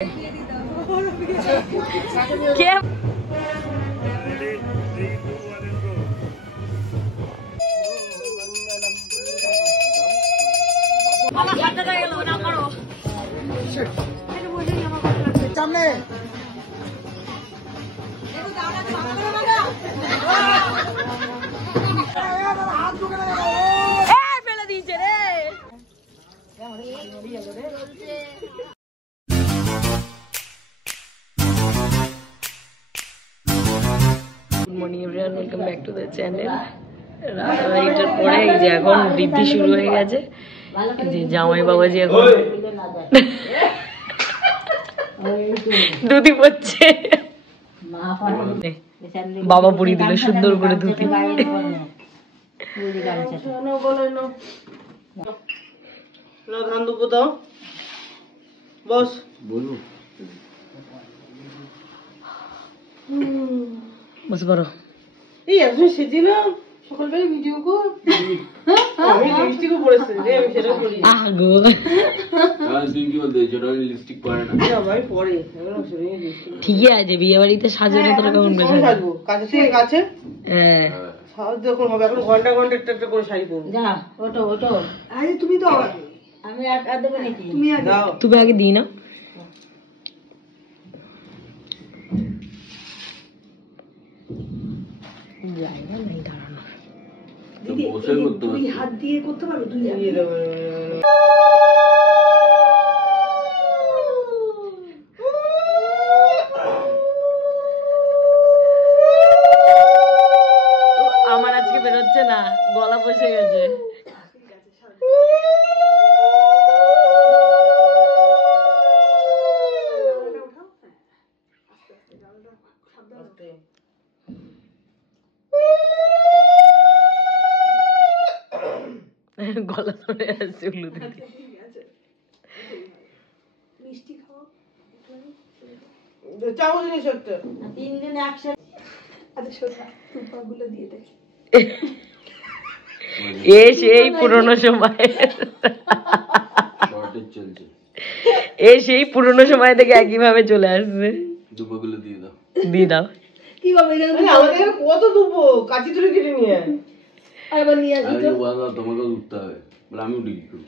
क्या सामने फेले दीजिए रे। Good morning everyone, welcome back to the channel. রাত 2টার পরে এই যে এখন বৃদ্ধি শুরু হয়ে গেছে। এই যে জামাই বাবাজি এখন দুধি পড়ছে। বাবা পরিয়ে দিল সুন্দর করে ধুতি। ধান দুপো দাও বস বলবো বস পারো। এই একজন সেদিলাম সকালবেলা ভিডিও কর আমি লিপস্টিক পরেছি রে, আমি সেটা করি আগো তাহলে তুই কি বলতে ছোট লিপস্টিক পরে না? না ভাই পরে এগুলো শরীরে লিপস্টিক ঠিকই আছে, বিয়ে বাড়িতে সাজানো তো কেমন করে সাজবো কাছে থেকে কাছে হ্যাঁ সাজ যখন হবে এখন ঘন্টা ঘন্টা একটা করে শাড়ি পরবো। যা ওটো ওটো আরে তুমি তো আমি আর দেবো নাকি তুমি দাও তুমি আগে দিই না। জায়গা নেই দাঁড়ানো। দিদি বসে করতে হবে। হাত দিয়ে করতে পারো তুমি আমার আজকে বেরোচ্ছে না, গলা বসে গেছে। গলা ধরে আসছে উল্লু দিদি। মিষ্টি খাও চাও জিনিস একটা তিনজন একসাথে আচ্ছা সোজা টুপাগুলো দিয়ে দেখি এ সেই পুরনো সময়, শর্টেজ চলছে। এ সেই পুরনো সময় থেকে একই ভাবে চলে আসছে। দুপুরগুলো দিয়ে দাও। দিয়ে দাও। কি করবে আমাদের কত দুপো কাচি তুলে কেটে নিয়ে আবার নিয়ে আসি আরে বাবা তোমাকে উঠতে হবে বলে আমি উঠে কি করব?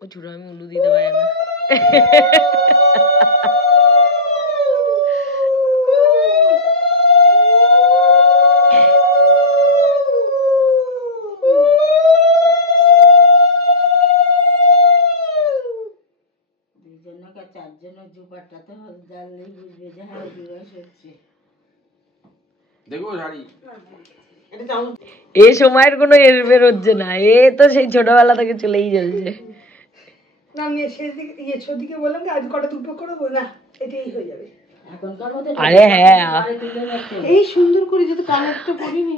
ও ছোট আমি উল্লু দিতে পারি না। দুজনকে চারজনের জুপারটাতে হল জানলেই বুঝবে যে হ্যাঁ দিবস হচ্ছে। দেখো শাড়ি এটা চাও এ সময়ের কোনো এর বের হচ্ছে না, এ তো সেই ছোটবেলা থেকে চলেই যাচ্ছে। না আমি সেদিকে ইয়ে ছদিকে বললাম যে আজ কটা দুটো করে বল না এটাই হয়ে যাবে এখনকার মধ্যে আরে হ্যাঁ এই সুন্দর করে যদি কানেরটা পরিনি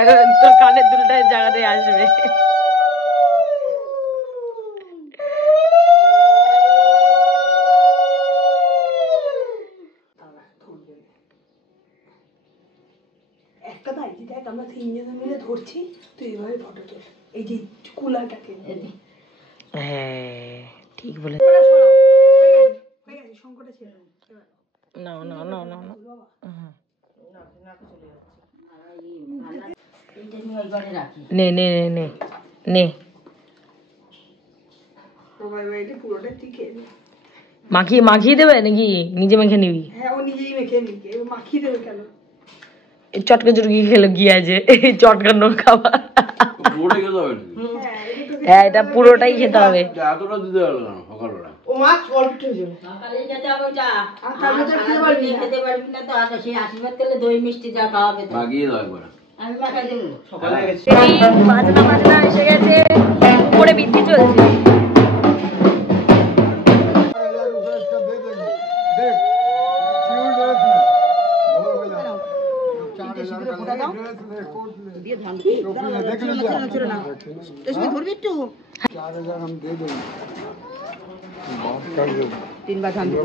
এখন তোর কানের দুলটা জায়গাতে আসবে। একটা তাই দেখ আমরা তিনজনে মিলে ধরছি তুই এইভাবে ফটো তোল এই যে কুলাটাকে হ্যাঁ ঠিক বলে। হয়ে গেছে সংকটে ছিল না না না না না এইটা নিয়ে ওই ঘরে রাখি। নে নে নে নে নে তোমার বাড়িতে পুরোটা তুই খেয়ে নে মাখিয়ে মাখিয়ে দেবে নাকি নিজে মেখে নিবি? হ্যাঁ ও নিজেই মেখে নিকে মাখিয়ে দেবে কেন চটকা চটকি খেলো কি আছে, চটকানোর খাবার। পুরোটাই খেতে হবে নাকি? হ্যাঁ এটা পুরোটাই খেতে হবে। এতটা দিতে পারবে না সকালবেলা? ও মাছ অল্প হয়ে যাবে সকালে খেতে হবে চা আর তাহলে তো খেতে পারবি না। খেতে পারবি না তো আচ্ছা সেই আশীর্বাদ করলে দই মিষ্টি যা খাওয়াবে তো মাগিয়ে দাও একবার। আমি মাখাই দেবো। সকালে গেছে বাজনা বাজনা এসে গেছে, উপরে বৃদ্ধি চলছে। ধরবি একটু 4000 हम दे देंगे। 3 बार ধান দিতে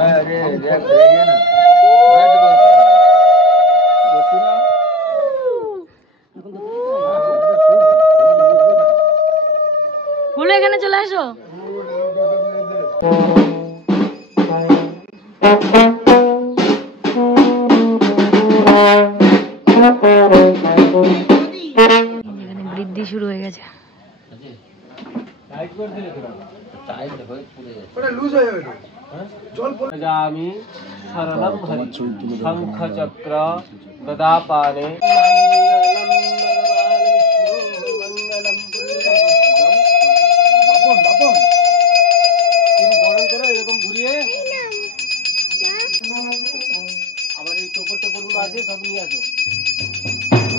अरे यार ना চলে আসো। এখানে বৃদ্ধি শুরু হয়ে গেছে। আমি শরণম হরি শঙ্খ চক্র গদা পানে বরণ করে এরকম ঘুরিয়ে আবার এই টোপর টোপরগুলো আছে সব নিয়ে আসো।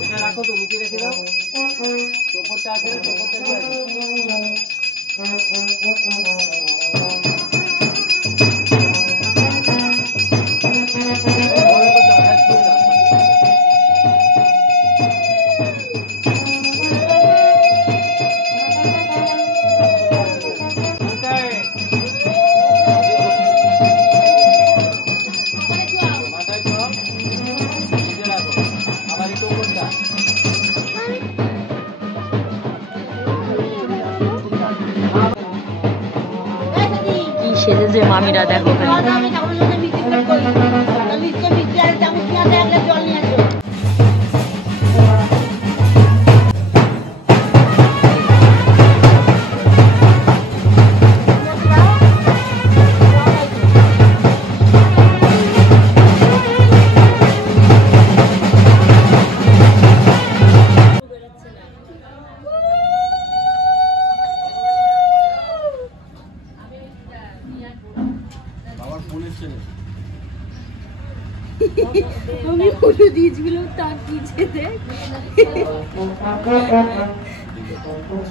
এটা রাখো তো, নিচে রেখে দাও। টোপরটা আছে, টোপরটা নিয়ে আসো। কি সেজেছে মামিরা, দেখো আমি ফটো দিয়েছিল তার পিছে দেখ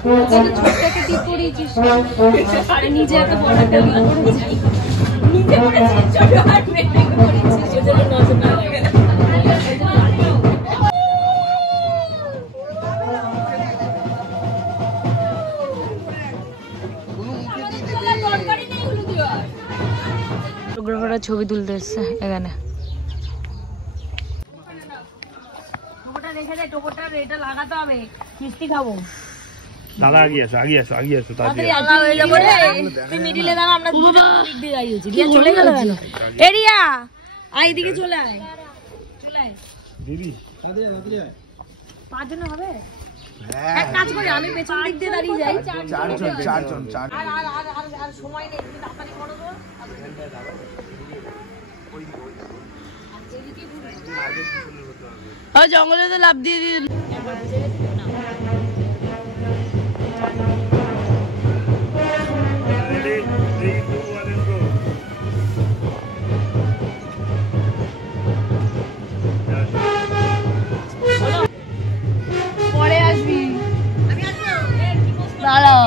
ছোটটাকে টিপ করেছিস আরে নিজে একটা বড় একটা করেছিস নিজে করেছিস ছোট আর মেয়েটাকে করেছিস সেজন্য নজর না লাগে ফটোগ্রাফাররা ছবি তুলতে এসছে এখানে। দাদা আগে আসো, আগে আসো, আগে আসো। আমি পেছন দিক দিয়ে দাঁড়িয়ে যাই চারজন সময় নেই জঙ্গলে তো লাভ দিয়ে দিল। পরে আসবি দাঁড়াও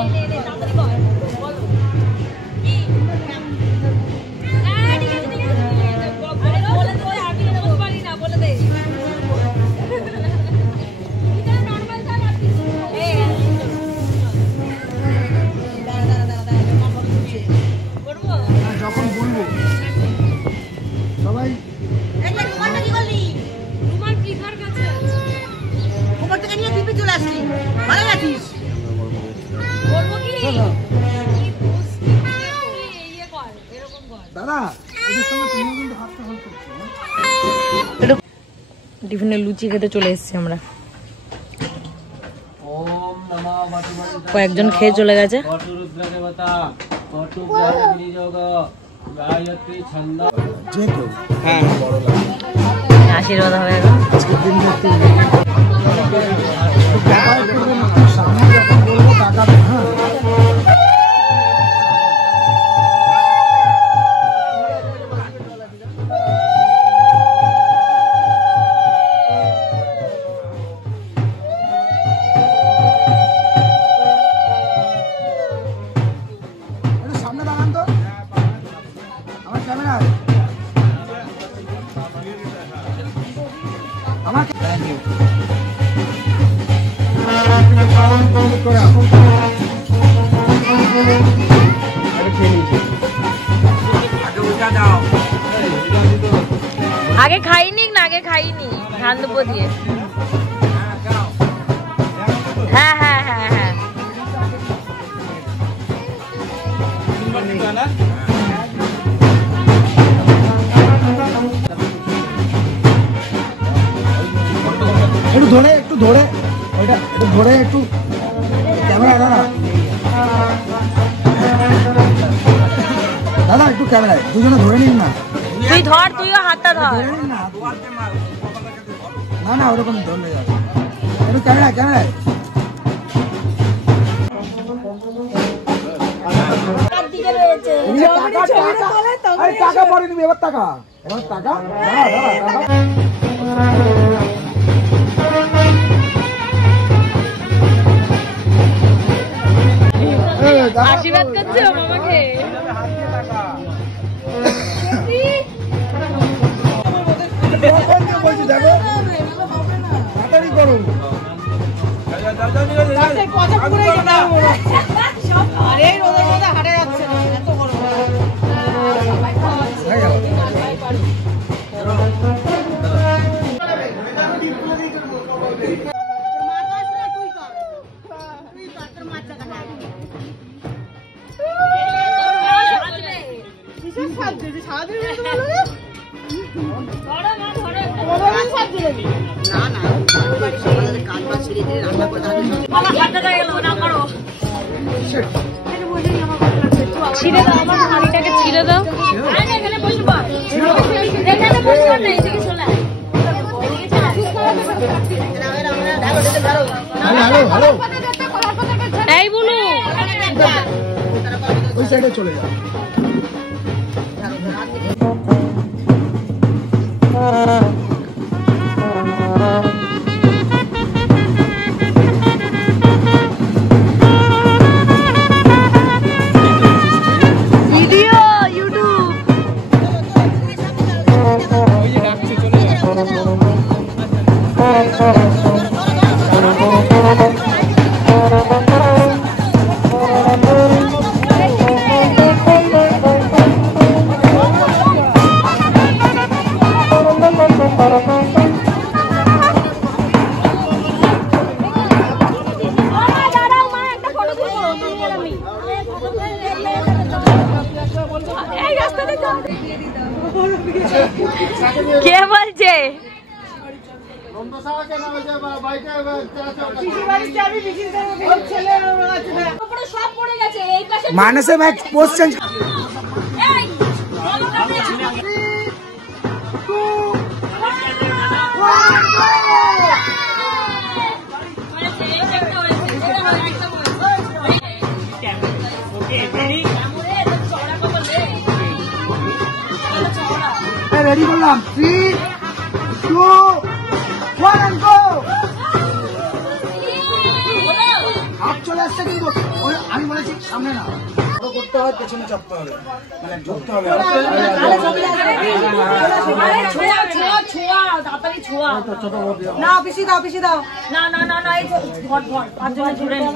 যখন বলবো সবাই দাদা ওদের সঙ্গে তুমি কিন্তু হাতটা হাত করছো। টিফিনে লুচি খেতে চলে এসেছি আমরা। ওম নমঃ ভগবতে কয়েকজন খেয়ে চলে গেছে। বটরুদ্র দেবতা বটু ব্রাহ্মণী যোগ গায়ত্রী ছন্দ যে কেউ হ্যাঁ বড় লাগে আশীর্বাদ হবে এখন। আজকের দিন দেখতে সামনে যখন বলবো টাকাবে। হ্যাঁ সামনে দাঁড়ান তো আমার ক্যামেরা আমার আগে খাইনি না, আগে খাইনি ধান দেবো দিয়ে। হ্যাঁ হ্যাঁ হ্যাঁ হ্যাঁ একটু ধরে ওইটা একটু ধরে একটু ক্যামেরা দাদা একটু ক্যামেরায় দুজনে ধরে নিন না। তুই ধর, তুইও হাতটা ধর। না না ওরকম ধরলে যাবে একটু ক্যামেরায় টাকা পরে নিবি এবার টাকা আশীর্বাদ করছে মামাকে। বলছি দেখো তাড়াতাড়ি করুন। ছিঁড়ে দাও আমার শাড়িটাকে, ছিঁড়ে দাও। এই বলু ওই সাইডে চলে যাও। কে বলছে? मानस है मैं पोस्ट चेंज रेडी করলাম 3 2 1 and go आप চলে আসছে কিন্তু আমি বলেছি সামনে না বড় করতে হয় পেছনে চাপতে হবে মানে ঢুকতে হবে ছোঁয়া তাড়াতাড়ি ছোঁয়া না পিছি দাও না না না না এই ধর আর জন্য ধরে নে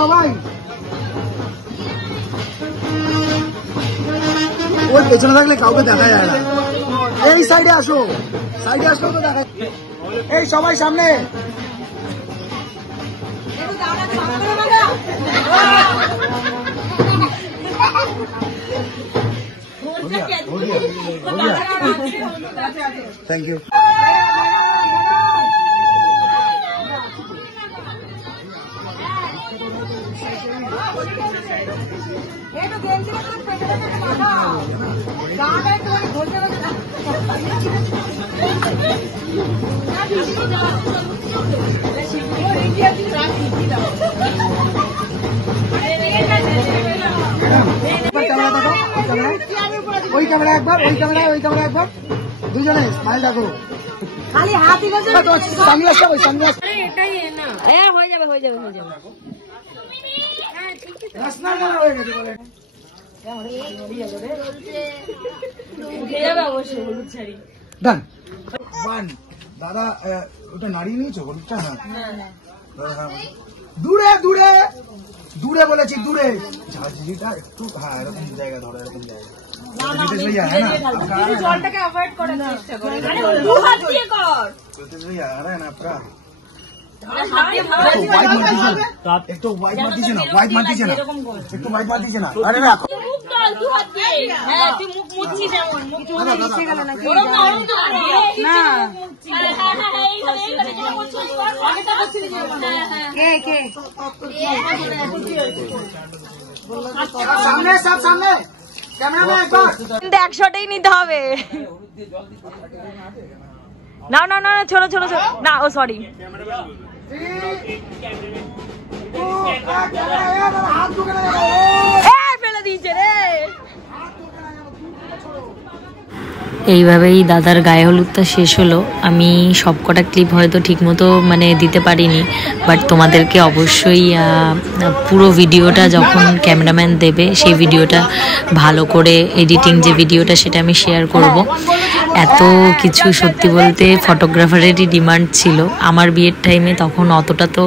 সবাই ওই পেছনে থাকলে কাউকে দেখা যায় না এই সাইডে আসলেও তো দেখা এই সবাই সামনে थैंक यू। ওই ক্যামেরা একবার, ওই ক্যামেরা একবার, দুজনে স্মাইল দেখো। খালি হাত সানগ্লাসটা ওই সানগ্লাস এটাই না হয়ে যাবে হয়ে যাবে রাস্তা হয়ে গেছে বলে ডান। ওয়ান দাদা ওটা নাড়িয়ে নিয়েছো হলুদটা? হ্যাঁ দূরে দূরে দূরে বলেছি, দূরে ঝাঁঝরিটা একটু, হ্যাঁ এরকম জায়গা ধরো, এরকম জায়গা জলটাকে অ্যাভয়েড করার চেষ্টা করে একটু হোয়াইট মার দিছে না, হোয়াইট মার দিছে না, একটু হোয়াইট মার দিছে না। আরে রাখো সামনে, সব সামনে ক্যামেরা একবার একশোটাই নিতে হবে। না না না ছোট ছোট না, ও সরি। ফেলে দিয়েছে রে। এইভাবেই দাদার গায়ে হলুদটা শেষ হলো। আমি সবকটা ক্লিপ হয়তো ঠিকমতো মানে দিতে পারিনি, বাট তোমাদেরকে অবশ্যই পুরো ভিডিওটা যখন ক্যামেরাম্যান দেবে সেই ভিডিওটা ভালো করে এডিটিং যে ভিডিওটা সেটা আমি শেয়ার করব। এত কিছু সত্যি বলতে ফটোগ্রাফারেরই ডিমান্ড ছিল আমার বিয়ের টাইমে, তখন অতটা তো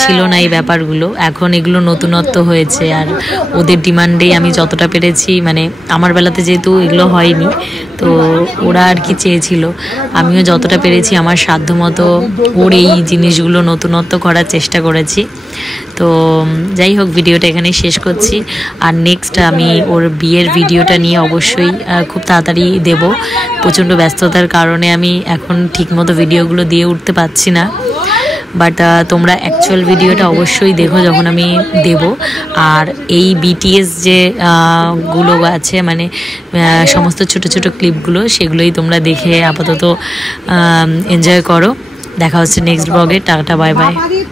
ছিল না এই ব্যাপারগুলো, এখন এগুলো নতুনত্ব হয়েছে। আর ওদের ডিমান্ডেই আমি যতটা পেরেছি, মানে আমার বেলাতে যেহেতু এগুলো হয়নি তো ওরা আর কি চেয়েছিল, আমিও যতটা পেরেছি আমার সাধ্যমতো ওর এই জিনিসগুলো নতুনত্ব করার চেষ্টা করেছি। তো যাই হোক, ভিডিওটা এখানেই শেষ করছি। আর নেক্সট আমি ওর বিয়ের ভিডিওটা নিয়ে অবশ্যই খুব তাড়াতাড়ি দেব। প্রচণ্ড ব্যস্ততার কারণে আমি এখন ঠিকমতো ভিডিওগুলো দিয়ে উঠতে পারছি না, বাট তোমরা অ্যাকচুয়াল ভিডিওটা অবশ্যই দেখো যখন আমি দেব। আর এই বিটিএস যে গুলো আছে, মানে সমস্ত ছোট ছোট ক্লিপগুলো, সেগুলোই তোমরা দেখে আপাতত এনজয় করো। দেখা হচ্ছে নেক্সট ব্লগে। Tata, bye bye.